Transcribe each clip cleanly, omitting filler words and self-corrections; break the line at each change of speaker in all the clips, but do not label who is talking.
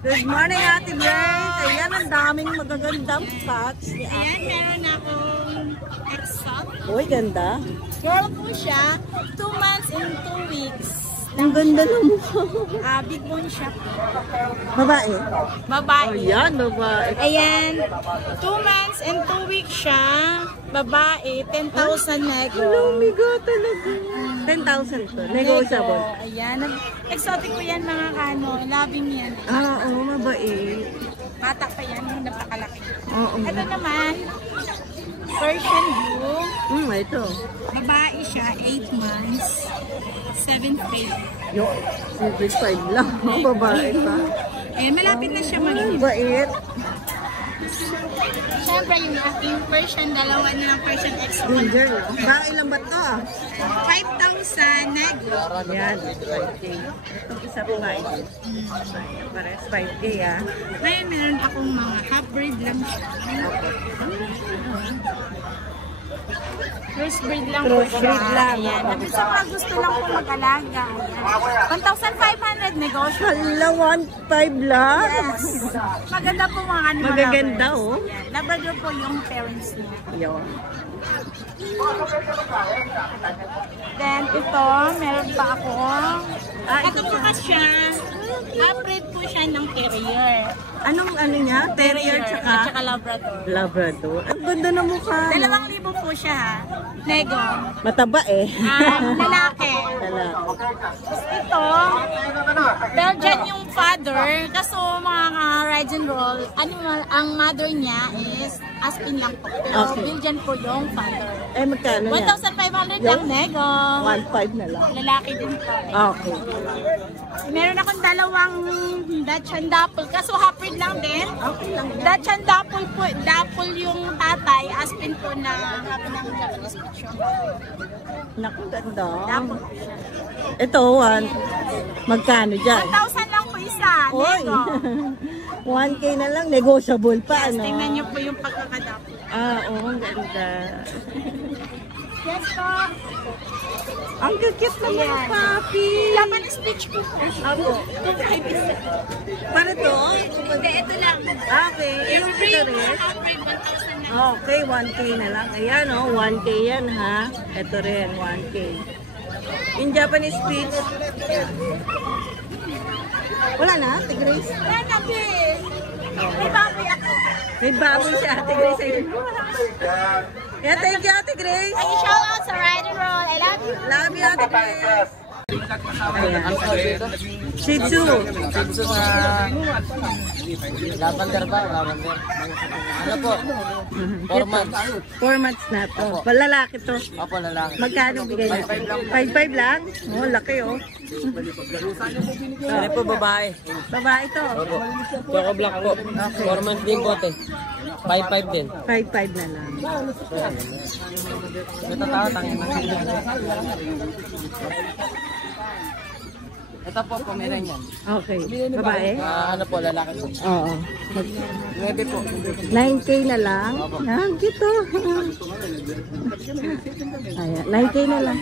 Good morning, Ate Grace. Ayan, ang daming magagandang cats ni Ate.
Ayan, meron akong exotic.
Uy, ganda.
Girl po siya, 2 months and 2 weeks.
Ang ganda ng mukha.
Big bone siya.
Babae?
Babae.
Ayan, babae.
Ayan, 2 months and 2 weeks siya. Babae, 10,000 nego.
Lumigo talaga. 10,000 to. Negotiable.
Nego. Ayan, exotic po yan mga kano. Labing yan.
Oo, mabait.
Bata pa yan, napakalaki.
Oo.
Ito naman, Persian Blue.
Ito.
Babae siya, 8 months. 7 feet.
Yo, 5 lang. Babae pa.
Ayan, malapit na siya magiging.
Bait.
Siyempre, yung aking Persian, dalawa nilang Persian X1.
Ginger. Bahay lang ba ito?
5,000 nego.
Ayan, 5K. Itong isa po ba ito? Pares 5K ah.
Ngayon, meron akong mga half-breed lang siya. Crossbreed lang po siya.
Crossbreed lang.
Ayan. Tapos sa mga gusto lang po mag-alaga. 1,500 negosyo.
Hala, 1.5 lang.
Yes. Maganda po mga animal
Magaganda
lovers.
oh.
Ayan. Labrador po yung parents niya.
Yun.
Then ito, meron pa ako. Ito po kasi half-breed po siya ng terrier.
Anong ano niya? Terrier
At
tsaka
Labrador.
Labrador. Ang ganda ng mukha.
2,000 po siya ha. Nego.
Mataba eh.
Lalaki.
Lalaki.
Ito, Belgian yung father. Kaso mga ride and roll, animal, ang mother niya is Aspin lang po. Pero
Okay.
Belgian po yung father.
Eh, magkano yan?
1,500 lang, nego.
1.5 na lang.
Lalaki din po.
Okay.
Meron akong dalawang Dachshund Dapple. Kaso half-breed lang din.
Okay lang yan.
Dachshund Dapple po. Dapple yung tatay. Aspin po na habi ng Japanese picture.
Naku, ganda.
Dapple po siya.
Ito, magkano dyan?
1,000 lang po isa.
Oy!
Nego.
1K na lang, negotiable pa,
Yes,
ano?
tingnan niyo po yung pagkakadapple.
Oo, ang ganda.
Yes po.
Ang cute naman
Ayan.
ng puppy.
Japanese speech po.
Ako. Para to?
Hindi, ito lang.
Okay. Ilang
Free,
kita rin?
half-breed, 1,000 na.
Okay, 1K na lang. Ayan, 1K yan, ha? Ito rin, 1K. In Japanese speech. Wala na, Ate Grace?
Nanabi. May baboy ako.
May baboy si Ate Grace. Ayun. Yeah, thank you, Ate Grace.
Ay, shout out sa Ride and Roll. I love you.
Love you, Ate Grace. Ayan. Shih Tzu.
Lavender ba? Lavender. Ano po? 4 months.
4 months na to. Lalaki to.
Opo, lalaki.
Magkano bigay na? 5.5 lang? Oh, laki oh.
Ano po, babae?
Babae to.
Opo. Choco Black po. 4 months din po, te. 5.5 din.
5.5 na lang.
Ito tao, tangin na. Ito po, Pomeranian yan.
Okay. Babae?
Ano po, lalaki po.
Oo.
9 po.
9K na lang. Ah, gito. Ayan, 9K na lang.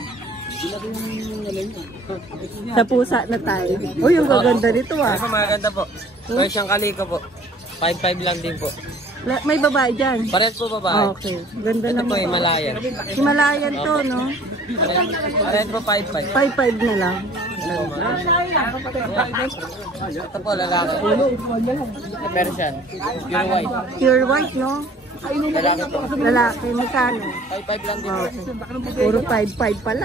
Sa pusa na tayo. Uy, yung gaganda nito ah.
Ano po, maganda po. Persian Calico po. 5.5 lang din po.
May babae dyan.
Parehas po babae.
Okay. Ganda
Ito po,
naman.
Himalayan.
Himalayan to, no?
Parehas po, 5.5.
5.5 na lang.
Ito po, lalaki. Persian. Pure white.
Pure white, no?
Lalaki po.
Lalaki, magkano?
5.5 lang din po.
Okay. Puro 5.5 pala.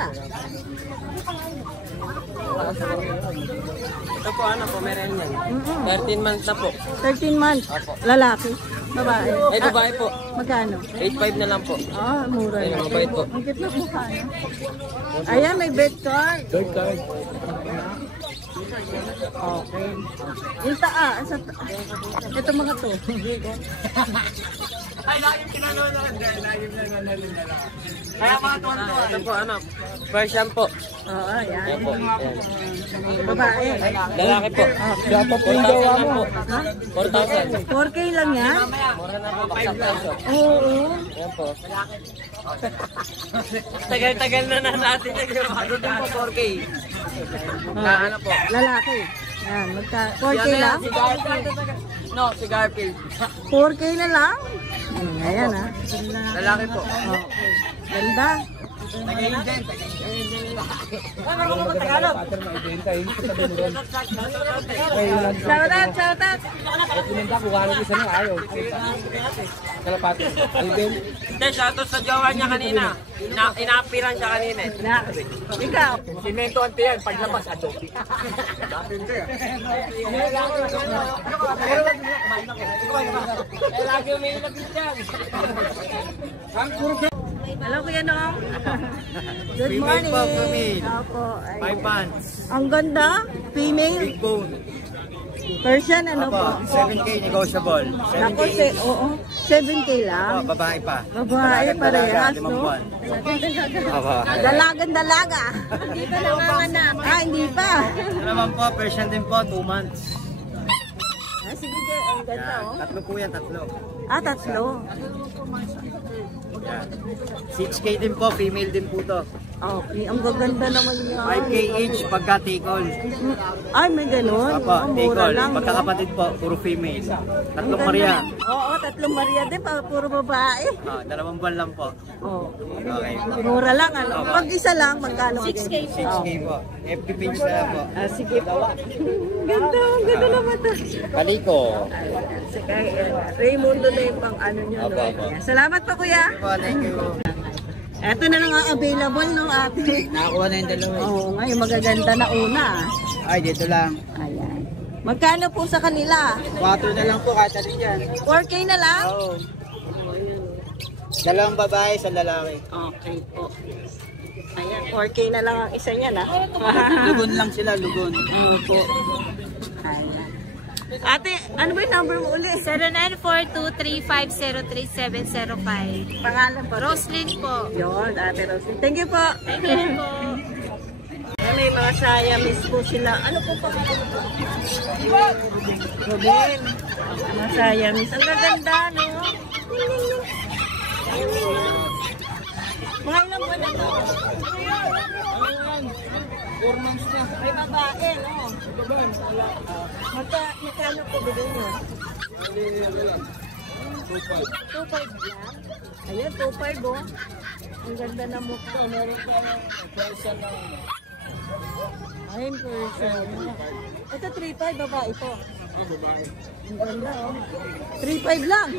Ito po, ano po, meron yan. 13 months na po.
13 months.
Opo.
Lalaki. Babae.
Ay, babae po.
Magkano?
8.5 na lang po.
Ah, mura
Ayun,
na.
mabait po.
Ang cute na mukha niya. Ayan, may bed card.
Third card.
Okay. Yung taa. Ito mga to.
Ay, lalim pinanonood. Kaya mga tuwan po. Ito po, ano, Persian po.
Oo, ayan.
Ayan po. Ayan.
Babae.
Lalaki po. 4,000 lang po. 4,000.
4K lang yan?
Mura na po, baksak presyo.
Oo.
Ayan po. Tagal-tagal na natin yung bago din po 4K. Ano po?
Lalaki. Yan, 4K lang?
Si Garfield. No, si Garfield.
4K na lang? Ayan ha.
Lalaki po.
Ganda.
Nag-agent.
Shout out, shout out.
Hindi, shoutout sa jowa niya kanina. Inaapiran siya kanina.
Ikaw.
Simento ante yan, paglabas adobe. Lagi umiinap yan.
Hello, Kuya Nong. Good morning. Opo. Ay.
5 months.
Ang ganda. Female.
Big bone.
Persian, ano po?
7K negotiable.
Ako, oo. 7K lang.
Babae pa.
Babae, parehas, no?
Aba.
Dalagan-dalaga. Hindi pa nanganganak. Ah, hindi pa.
Ito naman po, Persian din po, 2 months.
Ah, sige, ang ganda, oh.
Tatlo po yan, tatlo.
Ah, tatlo.
Yan. 6K din po, female din po to.
Okay, ang gaganda naman niya.
5K each pagka tikol.
Ay, may ganun.
Apo,
Oh, mura
tikol.
lang.
Pagkakapatid po, puro female.
Ang
Tatlong
ganda.
Maria.
Oo, tatlong Maria din. Puro babae.
2 buwan lang po.
Oh.
Okay.
Mura lang, ano? Pag isa lang, magkano?
6K.
6K po. FB page na lang po.
Ah, sige po. Ganda, ang ganda naman to.
Kaliko.
Sige, Raymundo na yung pang ano nyo.
Apo,
No?
apo.
Salamat po, kuya.
Thank you.
Eto na lang ang available, no, ate?
Nakakuha na yung dalawa.
Oo, nga, yung magaganda na una.
Ay, dito lang.
Ayan. Magkano po sa kanila?
4 na lang po, kahit alin dyan.
4K na lang?
Oo. Dalawang babae, sa lalaki.
Okay po. Ayan, 4K na lang ang isa niya, na.
Lugon lang sila, lugon.
Opo. Ayan. Ate, ano ba yung number mo uli?
094235033705.
Pangalan po?
Roslyn po.
Yun, Ate Rosie. Thank you po.
Thank you po.
Ayan, may mga Siamese po sila. Ano po pa? Robin. Mga Siamese. Ang gaganda, no? Mga ilang buwan na to? May babae, no? Magkano po bigay nyo? 2.5 lang? Ayan, 2.5 oh. Ang ganda na mukha. Meron pa person lang. Ayun, person. Ito 3.5, babae ito. Babae. Ang ganda oh. 3.5 lang.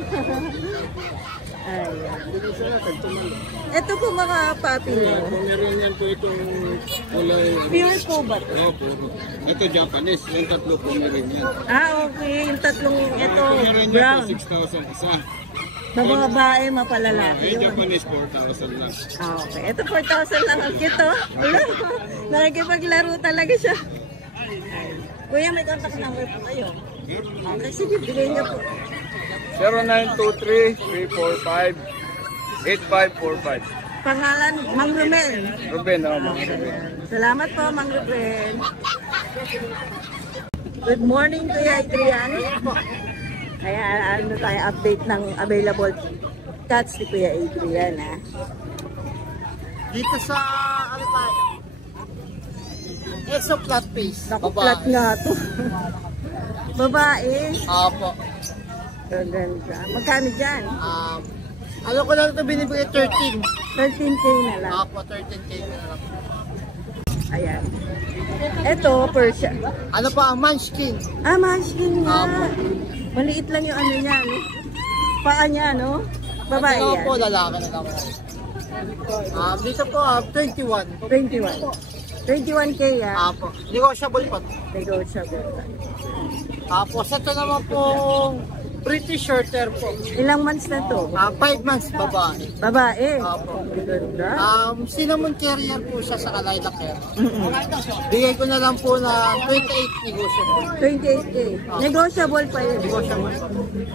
Ayan. Ito po mga papi nyo.
Meron yan po itong kulay.
Pure po ba ito?
Oh, puro. Ito Japanese, yung tatlo po meron yan.
Ah, okay. Yung tatlong ito,
Meron yan
brown.
po 6,000 isa.
Na mga babae, mapalalaki
Yung
yun.
Japanese 4,000 lang.
Ah, okay. Ito 4,000 lang ang cute, oh. Wala. Nakikipaglaro talaga siya. Kuya, may contact number po kayo. Okay, sige, bigay niyo po.
0923-345-8545.
Pangalan, Mang Romel.
Ruben, Mang Ruben.
Salamat po, Mang Romel. Good morning, Kuya Adrian. Kaya ano tayo, update ng available cats ni Kuya Adrian, ha?
Dito sa, ano tayo? Exo flat face.
Naku, flat nga to. Babae.
Apo.
Ganda. Magkano dyan?
Ano ko lang ito binibigay 13.
13K na lang.
Apo, 13K na lang.
Ayan. Ito, Persian.
Ano pa, ang munchkin.
Ah, munchkin nga.
Apo.
Maliit lang yung ano niya, no? Paa niya, no? Babae
Ito
yan.
po, lalaki na lang. Dito po, 21.
21. 21K yan.
Apo. Negotiable po.
Negotiable.
Tapos ito naman po, British Shorthair po.
Ilang months na to?
5 months babae.
Babae.
Apo.
Ganda.
Cinnamon carrier po siya sa Kalayla Care. Bigay ko na lang po na 28 negotiable.
28K. Negotiable pa yun.
Negotiable po.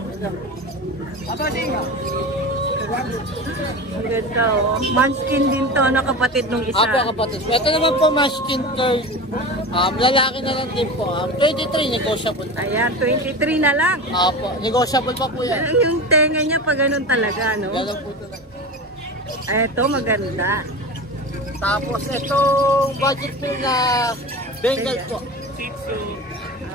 Ang ganda, oh. Munchkin din to, na kapatid nung isa.
Apo kapatid. Ito naman po, Munchkin Curl. Lalaki na lang din po. 23 negotiable.
Ayan, 23 na lang.
Apo. Negotiable pa po yan.
Yung tenga niya pa ganun talaga, no?
Ganun po talaga.
Ito, maganda.
Tapos ito, budget po na Bengal po.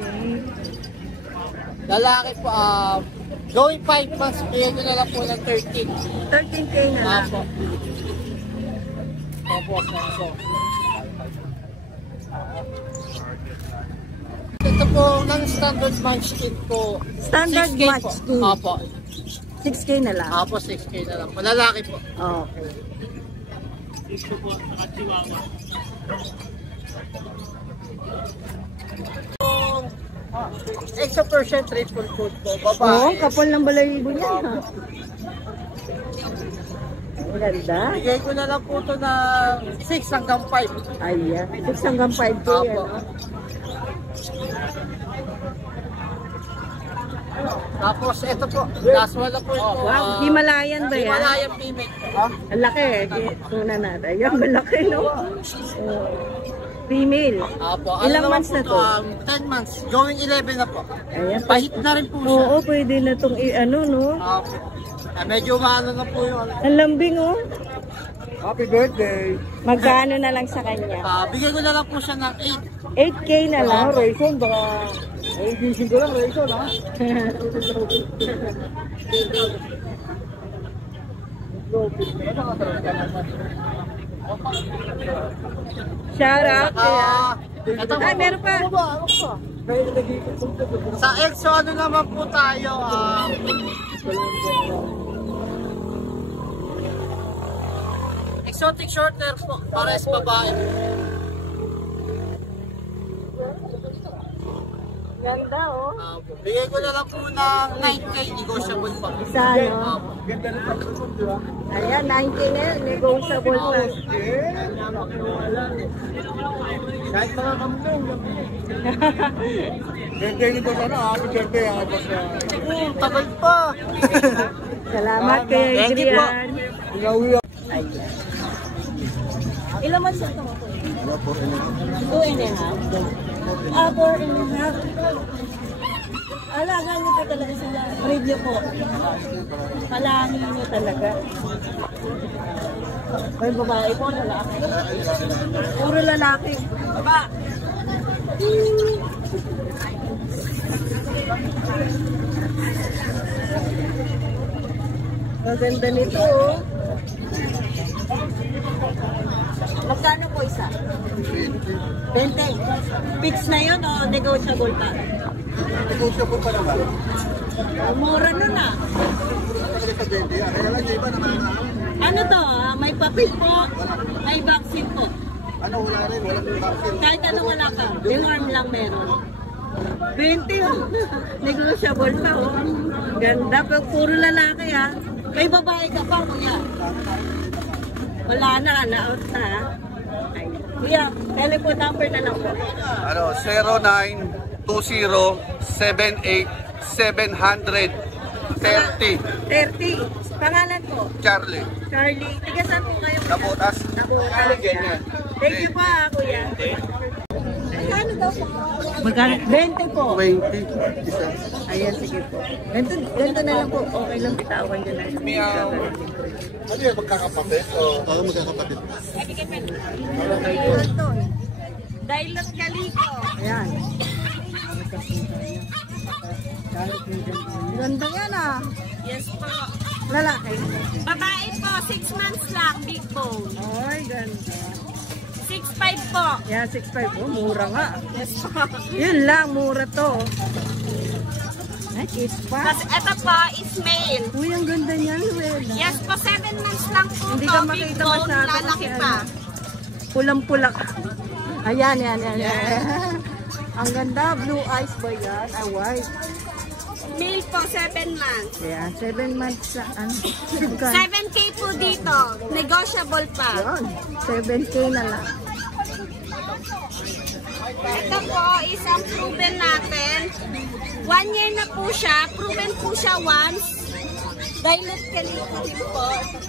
Lalaki po, going 5 months, bigay ko na lang po ng 13.
13K na lang.
Apo. Opo, so. Ito po, non-standard munchkin po.
Standard
6K po.
munchkin.
Opo.
6K na lang.
Opo, 6K na lang po. Lalaki po.
Okay.
Extra percent triple coat po.
Oo,
Babae.
kapal ng balayibo niya. Ha? Ang ganda.
Bigay ko na lang po ito na 6 hanggang 5.
Ayan. 6 hanggang 5K.
Opo.
Ano?
Tapos ito po, last one na po ito.
Wow, Himalayan ba yan?
Himalayan female.
Ang laki eh. Tuna natin. Ayan, malaki no? Female.
Apo,
Ilang months na to?
10 months. Going 11 na po.
Ayan.
Pahit na rin po siya.
Oo, pwede na itong ano no?
Apo. Medyo maano na po yung
Ang lambing oh.
Happy birthday.
Magkano na lang sa kanya?
Bigay ko na lang po siya ng
8K na lang.
Rayson, baka gising ko lang, Rayson, ha?
Shout out.
Ito
Ay, meron pa.
Sa EXO, ano naman po tayo? Exotic short hair po, para sa babae.
Ganda oh.
Bigay ko na lang po ng 9K, negotiable pa.
Isa no? Ayan, 9K na yun. Negotiable pa.
Kahit mga kamtong. Ganda nito sana, happy birthday. Tagal pa.
Salamat kay
Thank you po.
Adrian. Ayan. Ilang months na ito mo? 2.5. 4.5. Alaga niyo po talaga sila. Breed niyo po. Palangin niyo talaga. May babae po, lalaki. Puro lalaki. Baba! Maganda nito oh. Magkano po isa? 20. Fix na yun o negotiable pa?
Negotiable pa naman.
Mura nun ah. Ano to? May papel po, may vaccine po.
Ano wala rin, walang vaccine.
Kahit ano wala ka, yung arm lang meron. 20 oh. Negotiable pa oh. Ganda, pero puro lalaki ah. May babae ka pa kuya. Wala na, na-out na ah. Ay. Kuya, telephone number na lang po.
Ano, 0920-78-730.
30. Pangalan po?
Charlie.
Charlie. Tiga saan po kayo?
Nabutas.
Nabutas. Thank you po kuya. Magkano daw po? Magkano? 20 po.
20.
Ayan, sige po. Ganito na lang po. Okay lang bitawan dyan na.
Meow.
Ano yung magkakapatid? Oo, magkakapatid.
Dailot Kaliko.
Ayan. Ganda yan ah.
Yes po.
Lalaki.
Babae po, 6 months lang, big bone.
Ay, ganda.
6'5 po.
Yan, 6'5 po. Mura nga.
Yes po.
Yun lang, mura to. Ay, kiss pa.
Tapos ito po is male.
Uy, ang ganda niyan, Luella.
Yes po, 7 months lang po
Hindi
to.
ka
Big
makita
bone,
masyado
lalaki
kasi
pa.
Pulang-pula ka. Ayan, yan. Ang ganda, blue eyes ba yan? Ah, white.
Male po, 7 months.
Ayan, 7 months sa, ano?
7K po dito. Negotiable pa.
Yan, 7K na lang.
Ito po is ang proven natin. 1 year na po siya. Proven po siya once. Dilute Kaliko din po.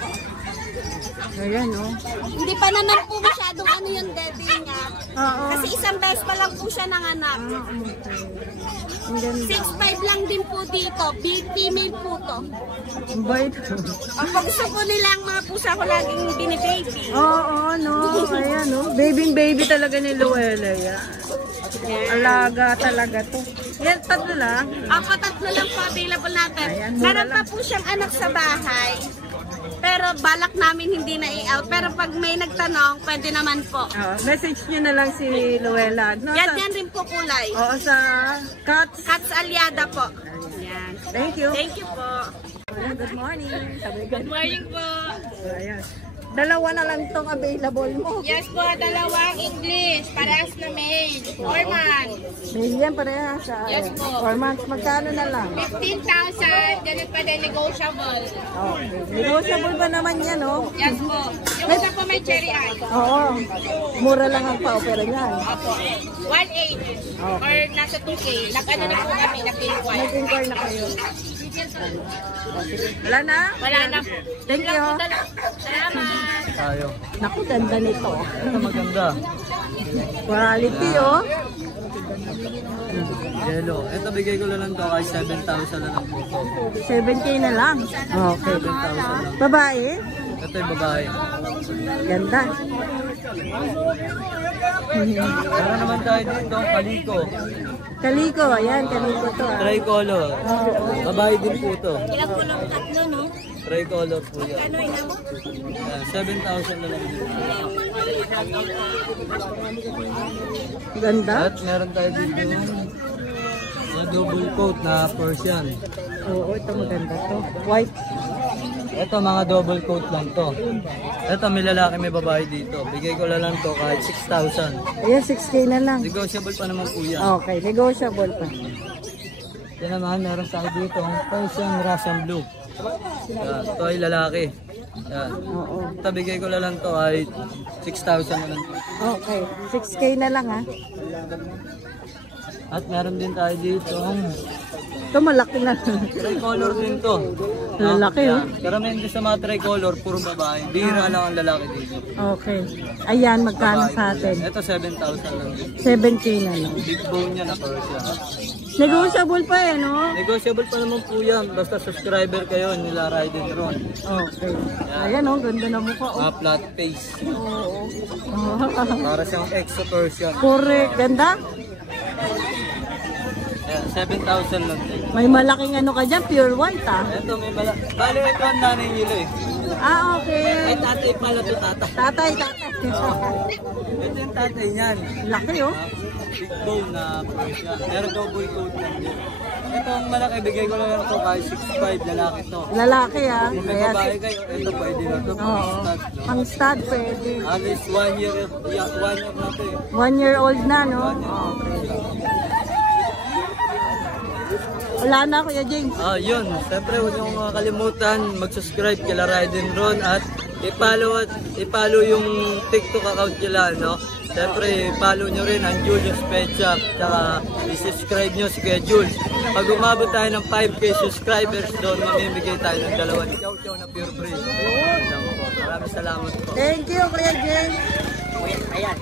Ayan, oh.
Hindi pa naman po masyadong ano yung daddy niya.
Oo.
Kasi isang beses pa lang po siya nanganak.
Ang ganda.
6'5 lang din po dito. Big female po to.
Ang bait.
Pag gusto po nila ang mga pusa ko laging binibaby.
Oo, no. Ayan, oh. Baby talaga ni Luella, yan. Alaga talaga to. Yan, tatlo lang.
Patatlo lang po available natin.
Ayan, mura
Meron pa
lang.
po siyang anak sa bahay. Pero balak namin hindi na i-out. Pero pag may nagtanong, pwede naman po.
Message nyo na lang si Luella. No,
Yan din po kulay.
Oo, sa Cats.
Cats Aliada po. Yan.
Thank you.
Thank you po.
Good morning. Sabi
Good morning po.
Ayan. Dalawa na lang tong available mo.
Yes po, dalawang English. Parehas na male. 4 months.
Million parehas.
Yes po.
4 months. Magkano na lang?
15,000. Ganun pa din negotiable.
Okay. Negotiable ba naman yan, oh?
Yes po. Yung isa po may cherry eye.
Oo. Mura lang ang pa-opera niyan.
Apo. 1.8 or nasa 2K. Nag-ano na po kami, nag-inquire.
Nag-inquire na kayo. Wala na?
Wala na.
Thank you.
Salamat.
Tayo.
Naku, ganda nito.
Ito maganda.
Quality, oh.
Yellow. Ito bigay ko lang to kahit 7,000 na lang po to.
7K na lang. Okay.
7,000 lang.
Babae?
Ito yung babae.
Ganda.
Meron naman tayo dito, kaliko.
Kaliko, ayan, kaliko to.
Tricolor. Babae din po to.
Ilan po ng tatlo, no?
Tricolor po yan.
Ano yun?
7,000 na lang dito.
Ganda.
At meron tayo dito mga double coat na Persian.
Oo, ito maganda to. White.
Ito mga double coat lang to. Ito may lalaki may babae dito. Bigay ko lang to kahit 6,000.
Ayan, 6K na lang.
Negotiable pa naman po yan.
Okay, negotiable pa.
Yan naman, meron tayo dito ang Persian Russian Blue. Yan, ito ay lalaki. Yan.
Oo.
Ito bigay ko lang to kahit 6,000 na lang.
Okay, 6K na lang ha.
At meron din tayo dito ang
Ito malaki na.
tricolor din to.
Lalaki, oh.
Karamihan din sa mga tricolor, puro babae. Bihira lang ang lalaki dito.
Okay. Ayan, magkano sa atin?
Ito 7,000 lang din.
7K na lang.
Big bone niya na Persian.
Negotiable pa eh, no?
Negotiable pa naman po yan. Basta subscriber kayo nila Raiden Ron.
Okay. Ayan, oh, ganda na mukha, oh.
Flat face.
Oo.
Para siyang exo Persian.
Correct. Ganda?
Ayan, 7,000 lang din.
May malaking ano ka dyan, pure white ah.
Ito may bali ito ang nanay nila eh.
Ah, okay.
Ay tatay pala to tatay.
Tatay.
Ito yung tatay niyan.
Laki, oh.
Big bone na Persian. Pero double coat lang din. Ito ang malaki, bigay ko lang ito kahit 6'5", lalaki to.
Lalaki ah.
Kung may
Kaya,
babae kayo, ito pwede na to.
oo. Pang stud pwede.
At least 1 year na to eh.
1 year old na, no? Okay. Wala na, Kuya James.
Yun. Siyempre, huwag niyong makakalimutan mag-subscribe kila Raiden Ron at i-follow yung TikTok account nila, no? Siyempre, i-follow nyo rin ang Julius Pet Shop. Tsaka, i-subscribe nyo si Kuya Jules. Pag umabot tayo ng 5K subscribers doon, mamimigay tayo ng 2 chow-chow na pure breed. Maraming salamat po.
Thank you, Kuya James. Ayan.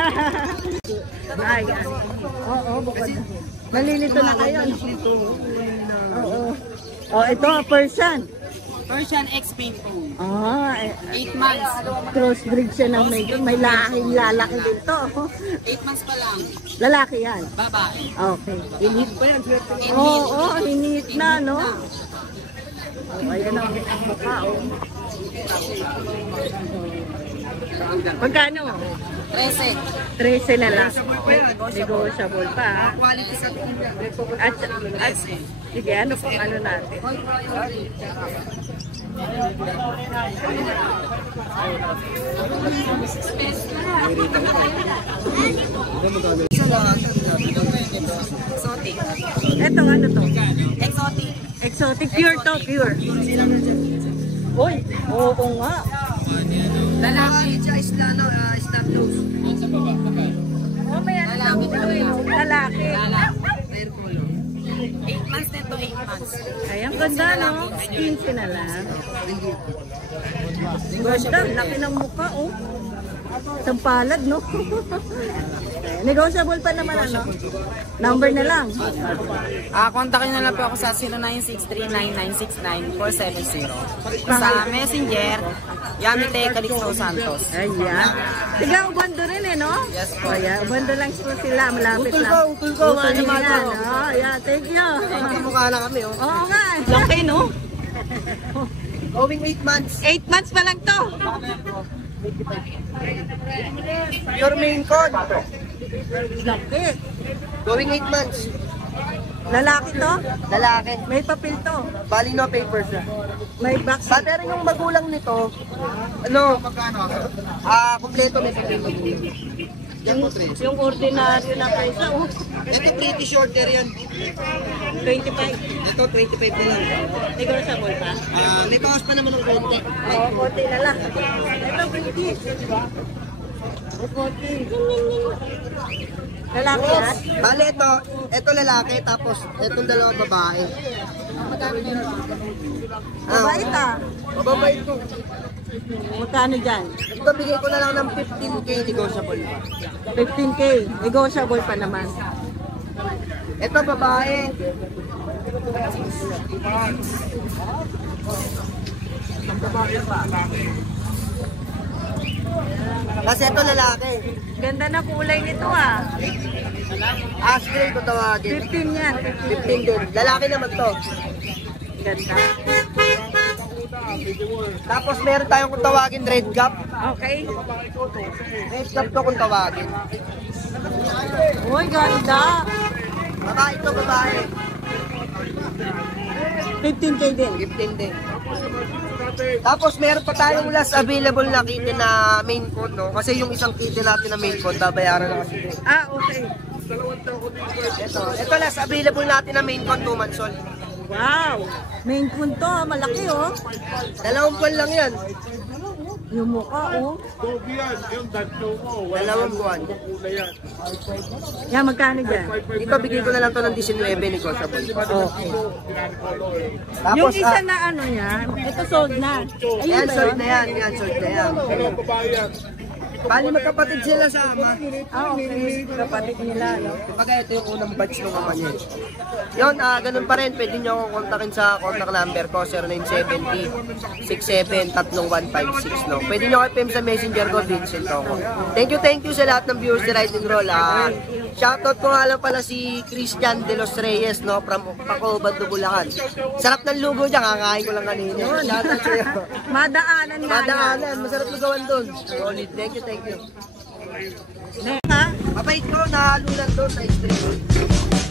Ayan. Oo, bukod. Nalilito na kayo. Oo. Oh, ito, Persian.
Persian X-Paint po. 8
8
months.
crossbreed siya ng may laking lalaki dito.
8 months pa lang.
Lalaki yan.
Babae.
Okay. Init pa yan. Oo, init na, no? Oh, ayan ang mukha, oh. Magkano? 13 na lang. Negotiable pa, ha? At sige, ano pang ano natin?
Exotic.
Etong ano to?
Exotic.
Exotic. Pure to, pure. Uy, oo nga.
Lalaki. Snap nose.
Oh, may ano to, lalaki.
8 months na to, 8 months.
Ay, ang ganda, no? 15 na lang. Ganda, laki ng mukha, oh. Isang palad, no? Negotiable pa naman, ano? Number na lang.
Kontakin na lang po ako sa 0963-9969-470. Sa Messenger, Yamite Calixto Santos.
Ayan. Tiga, Ubando rin eh, no?
Yes po.
Ayan, Ubando lang po sila. Malapit
Utol
lang.
ko, utol ko.
Utol
Ano
yan, oh. Ayan, thank you.
Mukha na kami, oh.
Oo nga. Laki, no?
Going 8 months.
8 months pa lang to.
Your main con.
Laki.
Going 8 months.
Lalaki to?
Lalaki.
May papel to.
Bali no papers na.
May box.
Pero yung magulang nito, kompleto may papel.
Yung ordinaryo na kaysa, oh.
Ito pretty shorter yan.
25.
Ito 25 na lang.
Negotiable pa.
May bawas pa naman ng konti.
Oo, konti na lang. Ito, pretty. Lalaki yan?
Bali ito lalaki tapos itong dalawang babae.
Mabait ah.
Mababait ko.
Magkano dyan?
Ito bigay ko na lang ng 15k negotiable pa.
15K. Negotiable pa naman.
Ito babae. Kasi ito lalaki.
Ganda na kulay nito ah.
Ash gray ko tawagin.
15 yan.
15 din. Lalaki naman to.
Ganda.
Tapos meron tayong kung tawagin red cap.
Okay.
Red cap to kung tawagin.
Uy, ganda.
Babae to babae.
15K din.
15 din. Tapos meron pa tayong last available na kitten na main code, no? Kasi yung isang kitten natin na main code, babayaran na kasi.
Ah, okay.
Ito last available natin na main code, 2 months old.
Wow. Main punto, malaki oh.
2 buwan lang yan.
Yung mukha oh.
2 buwan.
Yan, magkano dyan?
Dito bigay ko na lang to ng 19 negotiable.
Okay.
Tapos,
Yung isa na ano yan, ito sold na. Ayun
yan,
ba
sold
yun?
na yan, sold na yan. Bali magkapatid sila sa ama.
Ah, okay. Kapatid nila, no?
Kumbaga ito yung unang batch ng ama niya. Yun, ganun pa rin. Pwede nyo akong kontakin sa contact number ko, 0970-67-31156, no? Pwede nyo kayo PM sa messenger ko, Vincent ako. Thank you sa lahat ng viewers ni Ride and Roll. Shoutout ko nga lang pala si Christian De Los Reyes, no? From Pacoban to Bulacan. Sarap ng lugo dyan, kakain ko lang kanina. Shoutout sa'yo.
Madaanan nga.
Madaanan, masarap lugawan doon. Solid, thank you.
Ha?
Mabait ko, nahalunan doon sa street.